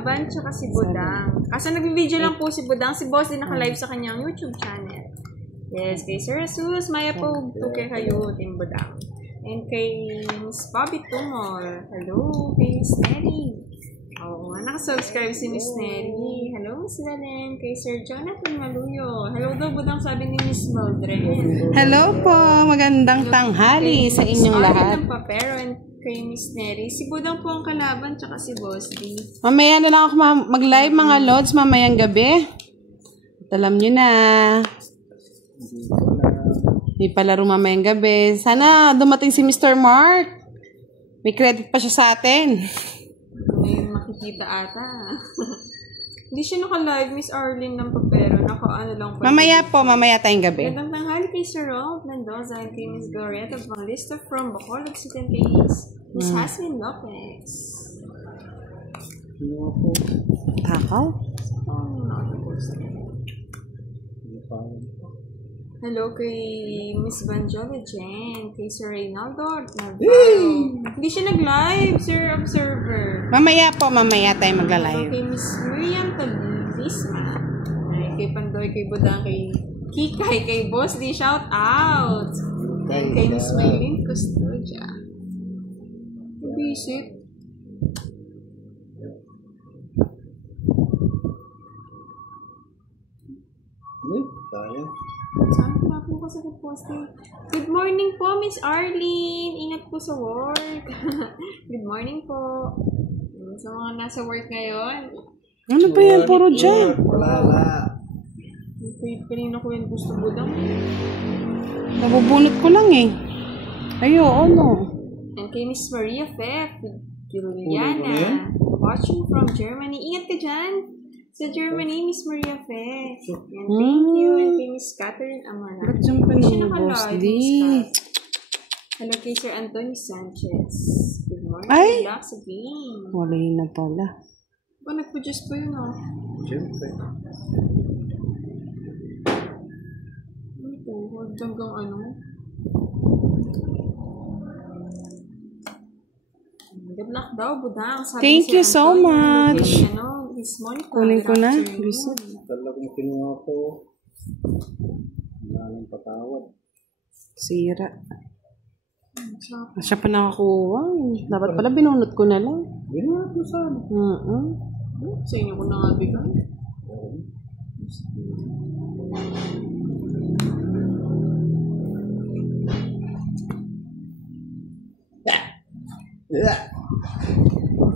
kalaban tsaka si Budang. Kaso nag-video lang po si Budang. Si Boss din naka-live sa kanyang YouTube channel. Yes, kay Sir Jesus, Maya po, okay kayo, Team Budang. And kay Miss Bobby Tumor. Hello, kay Miss Nelly. Oo nga, nakasubscribe si Miss Nelly. Hello, Miss Valen. Kay Sir Jonathan Maluyo. Hello daw, Budang, sabi ni Miss Mildred. Hello po, magandang tanghali sa inyong lahat. Papero and kay Miss Nelly. Si Budang po ang kalaban, tsaka si Boss D. Mamaya na lang ako mag-live mga lods mamayang gabi. At alam nyo na. May palaro mamayang gabi. Sana dumating si Mr. Mark. May credit pa siya sa atin. May makikita ata. Hindi siya naka-live, Miss Arlene ng Papero. Naka-ano lang po. Mamaya tayong gabi. Gandang tanghali kay Sir Rolf Mendoza and kay Miss Glorieta Banglista from Bacolod City, kay Miss Hasmin Lopez. Takaw? Hello kay Miss Banjola Jen, kay Sir Reynaldo Navarro. Hindi siya nag-live, Sir Observer. Mamaya tayo magla-live. Kay Miss Miriam Talisma. Kay Pandoy, kay Budang, kay Kikay, kay Boss D, shout out. And kay Miss Maylene Custodia. Visit. Saan pa po kasi nag-posting? Good morning po, Miss Arlene. Ingat po sa work. Good morning po. Sa mga nasa work ngayon. Ano ba yan? Puro dyan. Wala. Kanina ko yung gusto Budang. Nabubunot ko lang eh. Ayo, ano? And kay Miss Maria Fef, Juliana, watching from Germany. Ingat ka dyan. Sa Germany, Miss Maria Fef. And thank you. And kay Miss Catherine Amana. Ba't dyan pa niyo, Boss D? Hello kay Sir Anthony Sanchez. Good morning. Ay! Relax again. Wala yun na pala. Ba, nag-produce po yun, oh. Siyempre. Ito, hanggang ano. Good luck daw, Budang. Sabi Thank ni you Sir so Anthony, much. kay, Miss Monica. Kunin ko na. Talagang kinuha ko. Wala nang patawad. Sira. Siya pa nakakuha. Dapat pala binunot ko na lang. Ginawa ko sana. Sa inyo ko na nga bigay.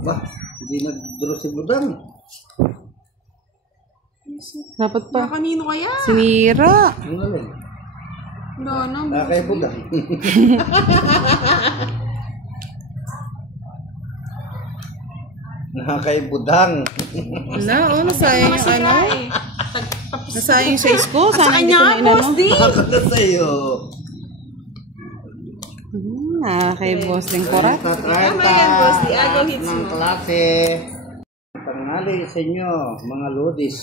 Ba, hindi nag-draw si Budang. Dapat pa. Kanino kaya? Sinira. Yung alin? No, Kay Budang. Kay Budang. Wala, nasayang yung ano. Nasayang yung size ko. Sana hindi ko na Boss inano. D! Ako na sa'yo. Kay Boss Ding Korat. Tama yan, Boss D. Agaw hits Ng mo. klase. Tanghali sa inyo, mga lodis.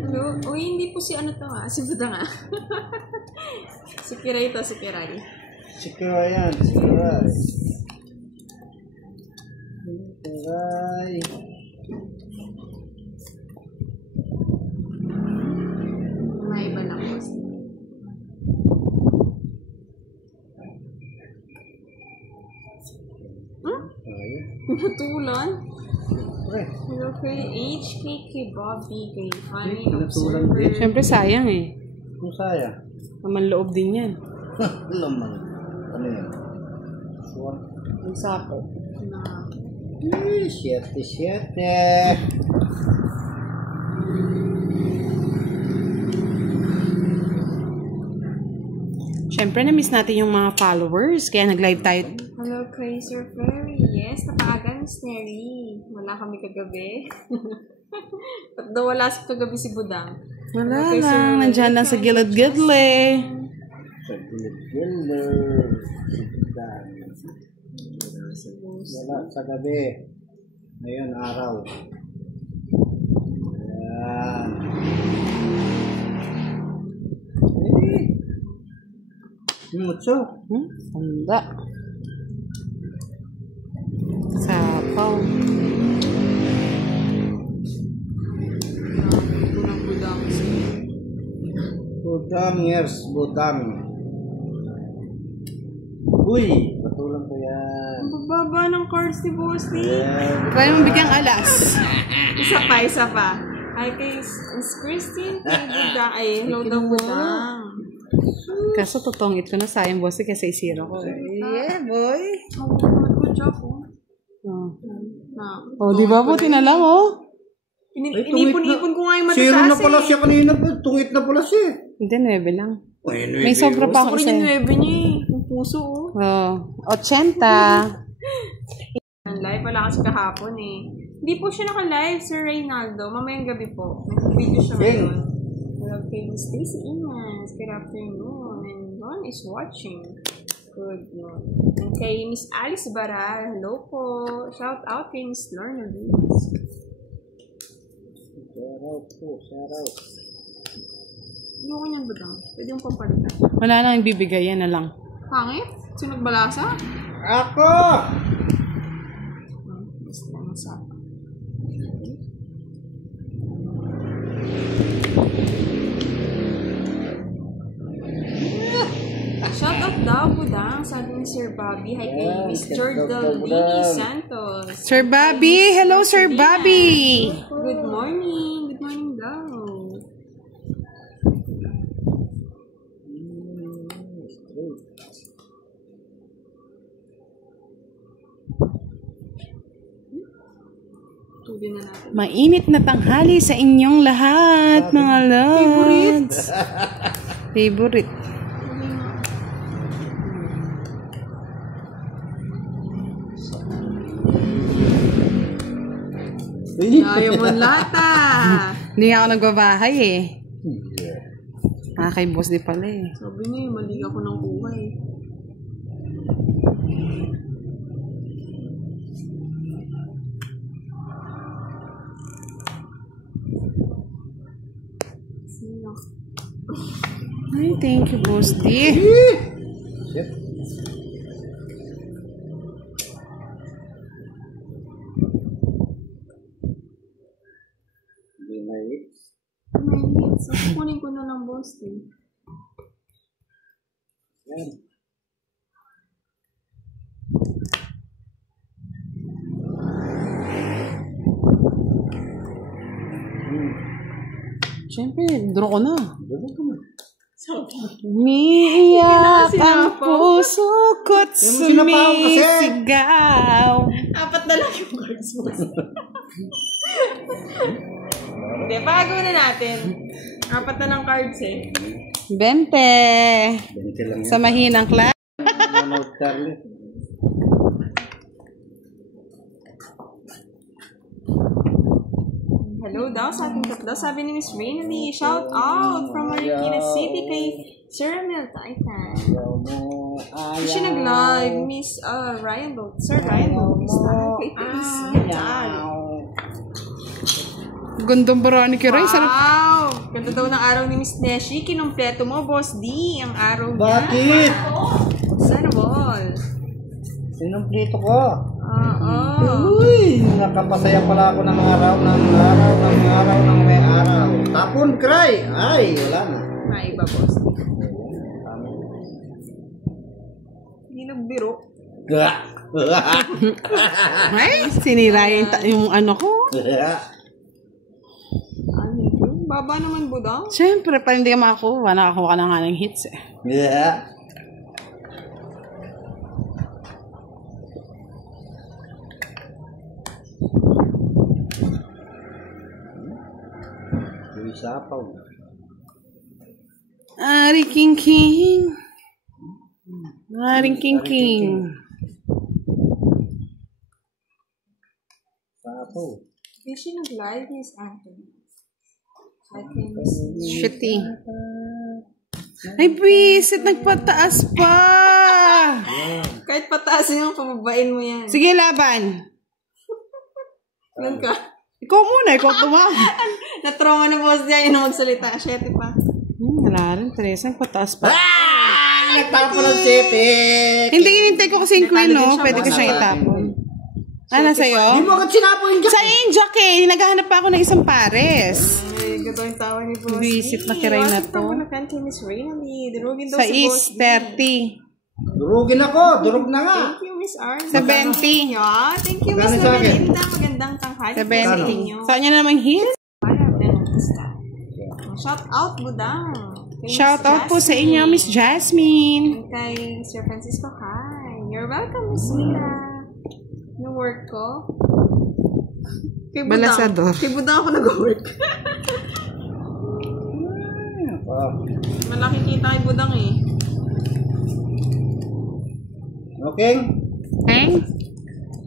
Hello? Uy, hindi po si ano to ha. Si Budang ha. Si Kiray to, si Kiray. Sikira yan, sikira. Sikiray. May iba lang Boss D. Natulan? Hello kay HK, kay Bobby, kay Fanny, Natulan Observer. din. Siyempre sayang eh. Kung saya. Naman loob din yan. Laman. Ano yan? Ang sako. Na. Siyete. Siyempre na-miss natin yung mga followers. Kaya nag-live tayo. Hello kay Sir Ferry. Yes, napaaga Miss Terry. Wala kami kagabi. Ba't daw wala sa kagabi si Budang? Wala Okay, Sir lang. Nandyan lang sa gilid-gidle. Sa gilid-gilid. Wala sa gabi. Ngayon, araw. Ayan. Mucho. Tanda. Sapaw. Budang-budang. Budang, yes. Budang. Uy, patulang ko yan. Ang bababa ng cards ni Bossy. Kaya mong bigyang alas. Isa pa. Hi kay Miss Christine, kay Budang. Ay, hello daw Budang. Kaso tutongit ko na sayang, boss, kasi isira ko. Yeah, boy. Good job, oh. Oh, di ba? Buti na lang, oh. Inipon-ipon ko nga yung matataas Zero na pala siya kanina. Tungit na pala siya. Hindi, 9 lang. Ay, May sobra pa ako Gusto ko rin yung sa'yo. 9 niya eh. Yung puso, oh. Oh, 80. Live wala kasi kahapon eh. Hindi po siya naka-live, Sir Reynaldo. Mamayang gabi po. Nag-video siya ngayon. Hello kay Stacy Inas. Good afternoon. And Ron is watching. Good noon. And kay Miss Alice Baral. Hello po. Shout out kay Miss Lorna Luis. Shout out po. Shout out. Ano ko niyan ba daw? Pwede yung papalitan. Wala nang ibibigay, yan na lang. Pangit? Sino nagbalasa? Ako! Basta lang sa shout out daw, Budang, sabi ni Sir Bobby. Hi kay Miss Jordalini Santos. Sir Bobby! Hello, Sir Bobby! Good morning. Good morning daw. Tubig na natin. Mainit na tanghali sa inyong lahat, mga lods. Favorite. Ayaw mo lata. Hindi ako nagbabahay eh. Kay boss di pala eh. Sabi niya, mali ako ng buhay. Sino? Ay, thank you, boss di. Shit. Hindi na hits. May hits. So, kukunin ko na lang, boss. Yan. Siyempre, draw ko na. Dito ko na. Umiiyak ang puso ko't sinapaw kasi. sumisigaw. Apat na lang yung cards, boss. Hindi, bago na natin. Apat na ng cards eh. 20. 20 lang yan. Sa mahinang class. Manood Charlie. Hello daw sa ating tatlo. Sabi ni Miss Rainalee, shout out from Marikina City kay Sir Emil Titan. Ayaw mo. Ayaw. Siya nag-live, Miss Ryan Boat. Sir Ryan Boat. Kay Titan. Gandang barani kay Ray. Sarap. Wow! Ganda daw ng araw ni Miss Neshi. Kinumpleto mo, Boss D, ang araw niya. Bakit? Sana all. Sinumplito ko. Oo. Uy, nakapasaya pala ako ng araw ng may araw. Tapon cry. Ay, wala na. Maiba, Boss D. Hindi nagbiro. Ay, sinira yung ano ko. Ano yun? Baba naman, Budang. Siyempre, pa hindi ka makakuha. Nakakuha ka na nga ng hits eh. Yeah. Sapaw. Aring King King. Aring King King. Sapaw. Hindi siya nag-live, Miss Anthony. Shitty. Ay, bisit. Nagpataas pa. Kahit pataasin yung pababain mo yan. Sige, laban. Ganun ka. Ikaw muna. Ikaw tumama. Natrauma na boss niya yun na magsalita. Siyete pa. Wala rin, Teresa. Nagpataas pa. nagtapon ng sete. Hindi, hinintay ko kasi yung queen, no? Pwede ko siyang itapon. Ano sa'yo? Hindi mo agad sinapon yung Sa yung jack eh. Naghahanap pa ako ng isang pares. Ay, ganda yung tawa ni Boss. Visit na kiray na to. Sa Miss Rainy. Durugin daw Sa si is Boss. 30. Durugin ako. Durug na nga. Thank you, Miss Arn. 70. Yeah, thank you, Miss Gano'n sa akin? Melinda. Magandang tanghali. 70. Saan niya na naman hit? Shout out, Budang. Kay Shout Miss out po sa Jasmine. inyo, Miss Jasmine. And kay Sir Francisco, hi. You're welcome, Miss Mila. Yung work ko. Kay Budang. Balasador. Kay Budang ako nag-work. Malaki kita kay Budang eh. Okay? Keng?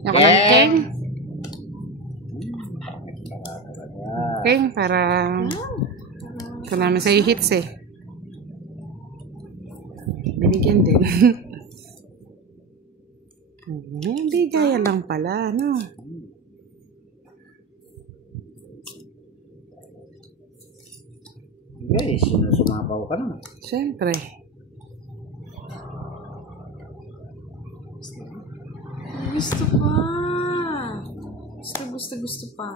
Ako lang, Keng. Keng, para... Ito naman sa'yo hits eh. Binigyan din. Hindi, gaya lang pala, no? Guys, sumapaw ka na. Siyempre. Gusto pa. Gusto pa.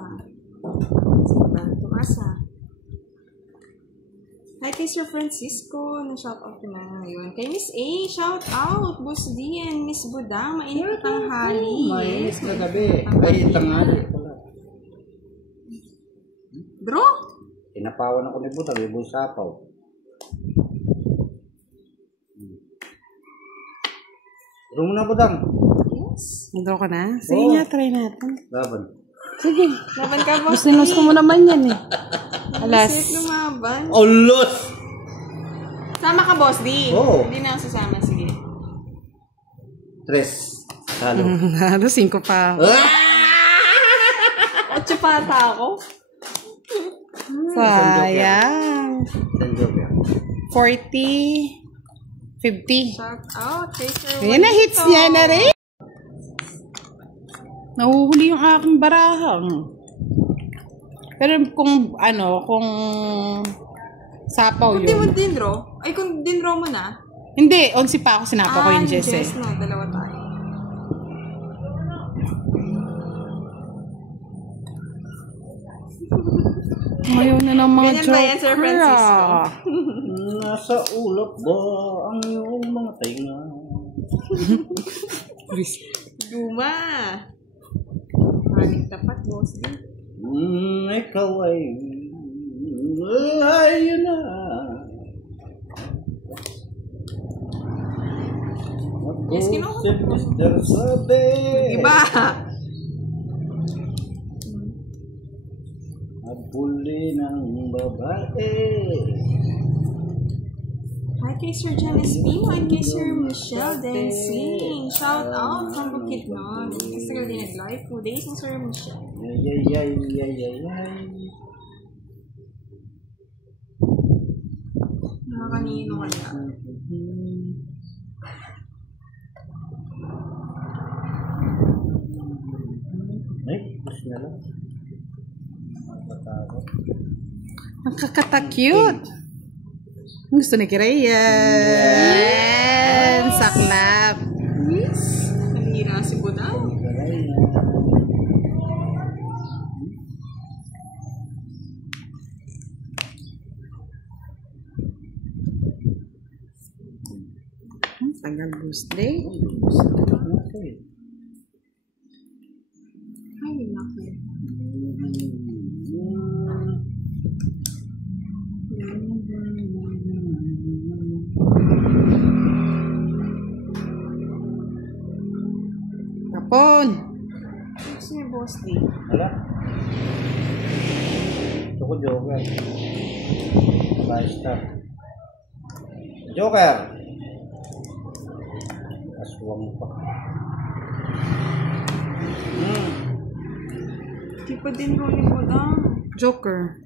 Diba? Tumasa. Hi kay Sir Francisco. Na-shout out ko na ngayon. Kay Miss A, shout out. Boss D and Miss Budang. Mainit ang hali. Mainit na gabi. Ay, tanghali pala. Bro? Tinapawan ako ni Butang. May buong sapaw. Durug mo na, Butang. Yes. Nagawa ko na? Sige nga, try natin. Laban. Sige. Laban ka, Boss Gusto nilos ko mo naman yan eh. Alas. Safe lumaban. Ulos! Sama ka, Boss D. Oo. Hindi na ako sasama. Sige. Tres. Talo. Halos 5 pa. 8 pata ako. Sayang. Send yan. 40. 50. Shout out kay Sir Ayan na, hits niya na rin. Nahuhuli yung aking barahang. Pero kung kung sapaw Kung di mo yun. dinro, ay kung dinro mo na. Hindi, 11 pa ako sinapa ko yung Jess eh. Jess, no, dalawa tayo. Ayaw na ng mga Ganyan ba yan, Sir joker Francisco? ah. Nasa ulap ba ang iyong mga tainga? Duma. Haling tapat, Boss D. Ikaw ay layo na. Yes, kinuha ko. Mr. Sabi. Diba? Abuli ng babae. Hi kay Sir Janice Pino and kay Sir Michelle Dancing. Shout out from Bukidnon. Kasi din nag-live 2 days ng Sir Michelle. Yay. Mga kanino kaya? Ay, gusto na lang. Ang kakata-cute. Gusto ni Kirayan. Saklap. Yes. Nalira si Budang. Tagal birthday. Ay, naku. Tapon. Gusto niya, Boss D. Wala. Ito ko Joker. Basta. Joker. Aswang pa. Di pa din ro ni Budang. Joker.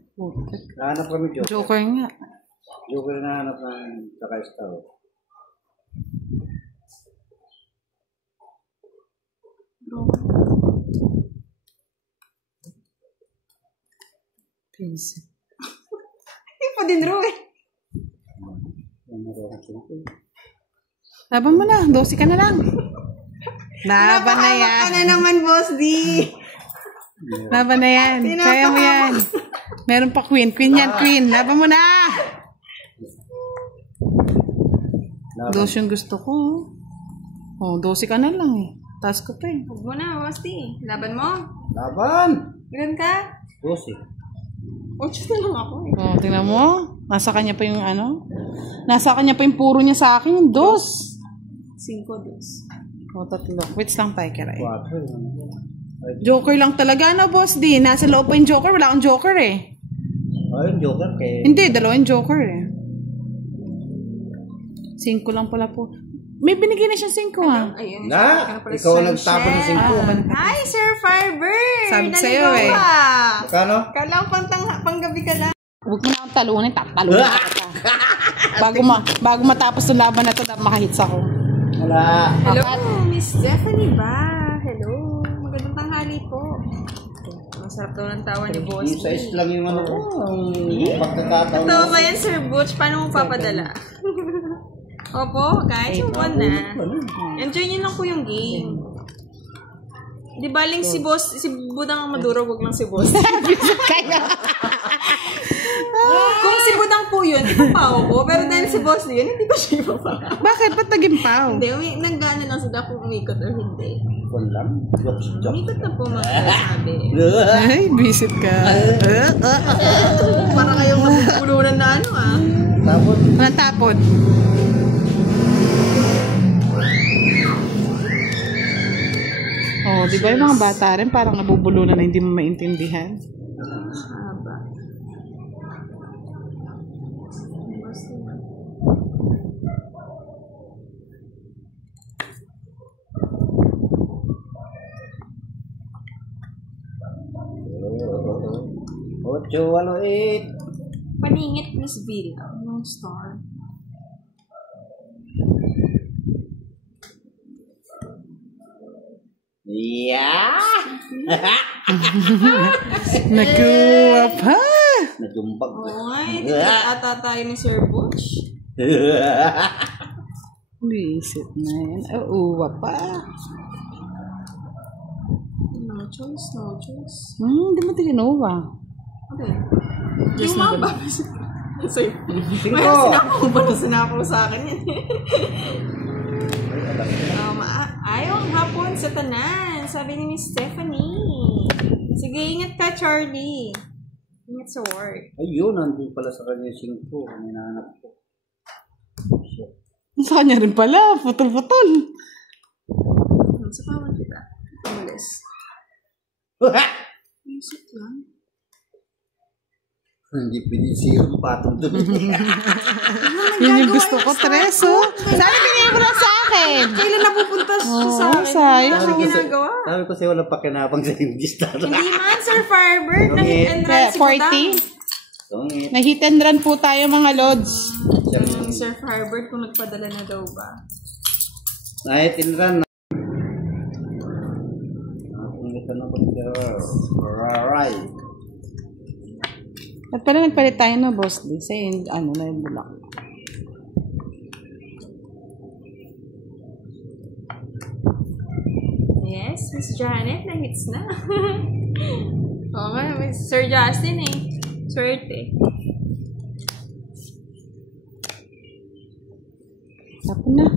Nahanap kami Joker. Joker nga. Joker na hanap ng Saka-Star. Please. Di pa din ro eh. Ano rin ang sinabi? Laban mo na. 12 ka na lang. Laban na yan. Ano naman, Boss D? Laban na yan. Kaya mo yan. Meron pa queen. Queen yan, queen. Laban mo na. 12 yung gusto ko. Oh, 12 ka na lang eh. Taas ko pa eh. Huwag mo na, Boss D. Laban mo. Laban! Ilan ka? 12. 8 na lang ako eh. Oh, tingnan mo. Nasa kanya pa yung ano. Nasa kanya pa yung puro niya sa akin. Yung 2. 5 dos. Oh, 3. Wait lang tayo, Kiray. 4. Joker lang talaga, no, Boss D? Nasa loob pa yung Joker. Wala akong Joker eh. Yung Joker kay... Hindi, 2 yung Joker eh. 5 lang pala po. May binigay na siya 5 ha. Ayun. Na! Ikaw nagtapon ng 5. Hi, Sir Firebird! Sabi ko sa'yo eh. Kano? Kala ko panggabi ka lang. Huwag mo na akong talunin. Talunin ka. Bago matapos yung laban na ito, makahits ako. Wala. Hello, Miss Stephanie ba? Hello. Magandang tanghali po. Masarap daw ng tawa ni Boss. Yung size lang yung ano ko. Yung pagkakataon. Totoo ba yan, Sir Butch? Paano mo papadala? Opo, guys, yung one na. Enjoy nyo lang po yung game. Di baling si Boss, si Budang ang maduro, wag lang si Boss. Kung si Budang po yun, ipapaw ko. Pero dahil si Boss yun, hindi ko siya ipapaw. Bakit? Ba't naging pao? Hindi, nanggana lang sila kung umikot or hindi. Kung lang. Jokes. Umikot na po mga sabi. Ay, visit ka. Para kayong nabubulunan na ano ah. Tapos, Walang tapon. Oh, di ba yung mga bata rin parang nabubulunan na hindi mo maintindihan? Haba. Ocho, walo, 8. Paningit, Miss Villa. Yung star. Yeah! Nakuha pa! Najumbag. Oo nga, ata tayo ni Sir Butch. Visit na yan. Uwa pa. No choice, no choice. Hindi mo tinuwa. Okay. Yung mga ba? Sa'yo. Sige May po. sinakaw sa akin yan. Ayaw ang hapon sa tanan, sabi ni Miss Stephanie. Sige, ingat ka, Charlie. Ingat sa work. Ayun, nandun pala sa kanya yung 5. May nahanap ko. Shit. Sa kanya rin pala. Putol-putol. Sa pawan kita. Tumalis. Isip lang. Hindi pinisir patong doon. Yun yung gusto ko, Treso. Sana binigay mo lang sa akin. Kailan napupunta siya sa akin? sayang. Ano ginagawa? Sabi ko sa'yo, walang pakinabang sa yung gistado. Hindi man, Sir Firebird. Nahit and run si 40. Sungit. Na-hit and run po tayo mga lods. Yung Sir Firebird kung nagpadala na daw ba. Night in run. Sungit na ko dito. Alright. At pala nagpalit tayo na, boss. Sa ano na yung bulak. Yes, Miss Janet, na-hits na. Okay, Miss Sir Justin eh. Swerte. Tapos na.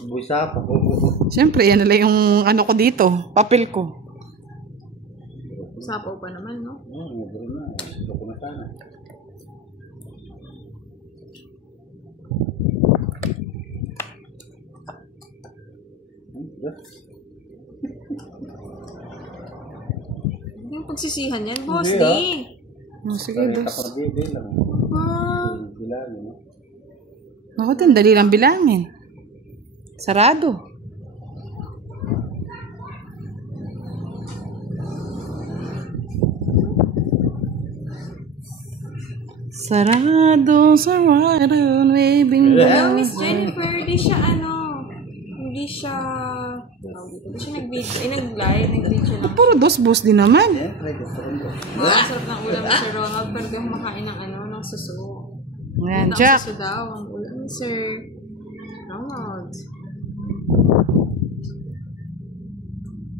Buisa pa ko. Siyempre, yan nila yung ano ko dito. Papel ko. Sapaw pa naman, no? Nagro na. Ito ko na sana. Yung pagsisihan yan, boss, Hindi, di. Sige, boss. Kaparbebe lang. Bilangin, no? Ako din, dali lang bilangin. Sarado. Sarado, sarado, waving. Hello, Miss Jennifer, hindi siya Hindi siya nag-live, nag-video lang. Puro dos boss din naman. Siyempre, gusto ko ito. Masarap ng ulam ni Sir Ronald, pero di ako makain ng ng suso. Ayan, Ang Jack. suso daw, ang ulam ni Sir Ronald.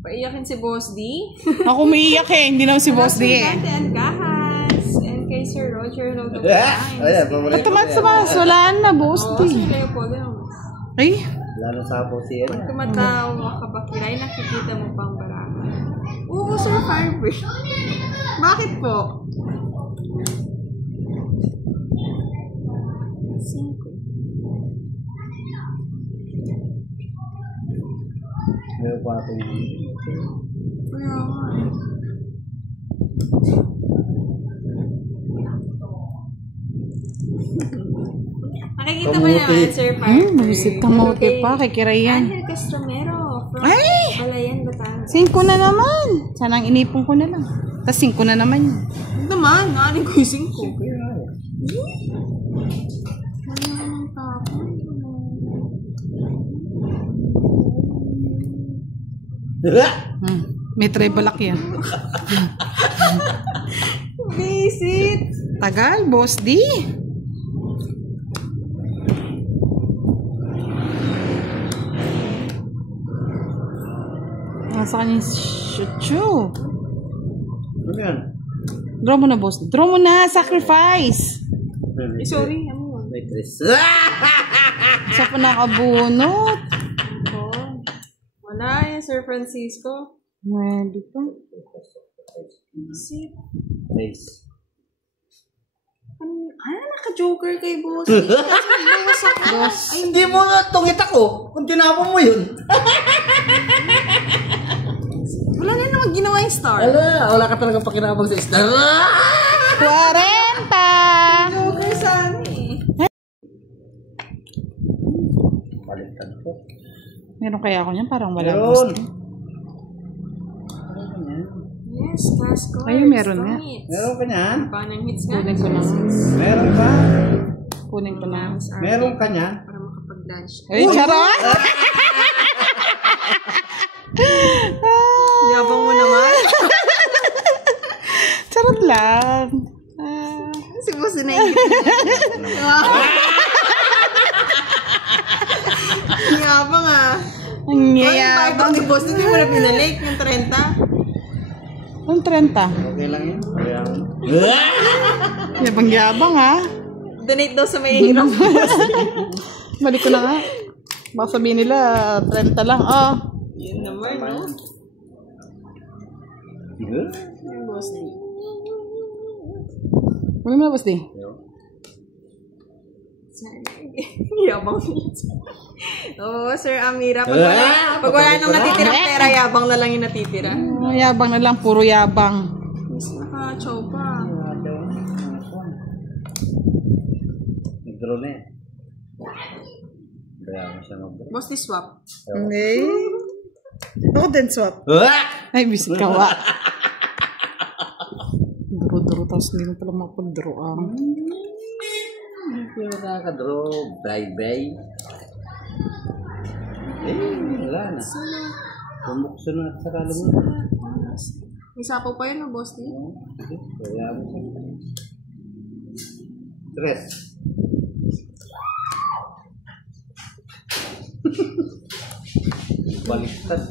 Paiyakin si Boss D. Ako umiiyak eh. Hindi naman si boss di eh. Dante and Kahas. And kay Sir Roger Lodo Ayan, Ba't tumatas? Wala na, boss Oo, di. si Leopold yun. Ay, Lalo sapo siya. Pag tumatawa ka ba, Kiray, nakikita mo pang baraka. Oo, Sir Firebird. Bakit po? 5. Meron pa ito. Kaya nga. Nakikita ba naman, Sir Firebird? mabisit kamote pa. Kay Kirayan. Angel Castromero from Ay! Balayan, Batangas. 5 na naman. Sana ang inipon ko na lang. Tapos 5 na naman yun. Naman, naaling ko yung 5. Kaya nga eh. Wala namang tapon. May tray balak yan. Visit! Tagal, boss di. Nasa kanya yung chuchu. Ano yan? Draw mo na, boss. Draw mo na, sacrifice. Sorry, ano yun? May tres. Isa pa nakabunot. Oh. Wala yan, Sir Francisco. Pwede pa. Visit. Tres. Naka-joker kay boss. Ay, hindi mo na tungit ako. Kung tinapon mo yun. Wala na naman ginawa yung star. Wala ka talaga pakinabang sa star. 40! Joker sana eh. Baliktad ko. Meron kaya ako niyan? Parang wala, Meron. boss di. Yes, cash cards. Ayun, meron nga. Meron ka niyan? Panang hits nga. Kunin ko na. Meron ka? Kunin ko na. Meron ka niyan? Para makapag-lunch. Ay, charot! Yabang mo naman. Charot lang. Si boss na Yabang ah. Ang Ay, yayabang. bagong ni boss, hindi mo na pinalik yung 30. Ang 30. Okay lang yun. Yabang-yabang ha. Donate daw sa may hirap. Balik ko na nga. Baka sabihin nila, 30 lang. Oh. Yun naman, no? Yung boss na yun. Ano mo na, boss di? Yabang Oo, Sir Amira. Pag wala nang natitirang pera, yabang na lang yung natitira. Yabang na lang, puro yabang. Mas naka-chow pa. Nag-draw na eh. Kaya mo siya mag-draw. Boss, di swap. Hindi. Ako din swap. Ay, bisit ka wa. Duro-duro, tapos hindi mo pala makapag-draw ang. Hindi ko nakaka-draw. Bye-bye. Wala na. Pumukso na sa kala mo. May sapaw pa yun, no, boss? Di? Kaya mo siya. Tres. Baliktad.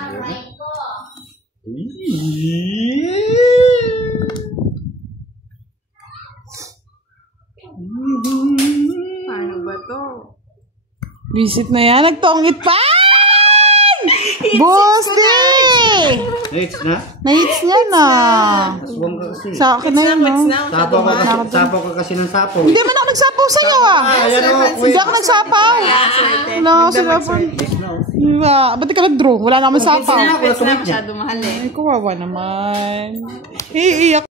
Aray ko. Paano ba to? Visit na yan. Nagtongit pa! Boss di! Next na? Na-hits niya na. Aswang ka kasi. Sa akin na yun, no? Sapaw ka kasi ng sapaw. Hindi man ako nagsapaw sa'yo, ah. Ayan o. Hindi ako nagsapaw. No, sila po. Next na o. Ba't di ka nag-draw? Wala naman sapaw. Wala tumit niya. Masyado mahal eh. Ay, kawawa naman. Iiyak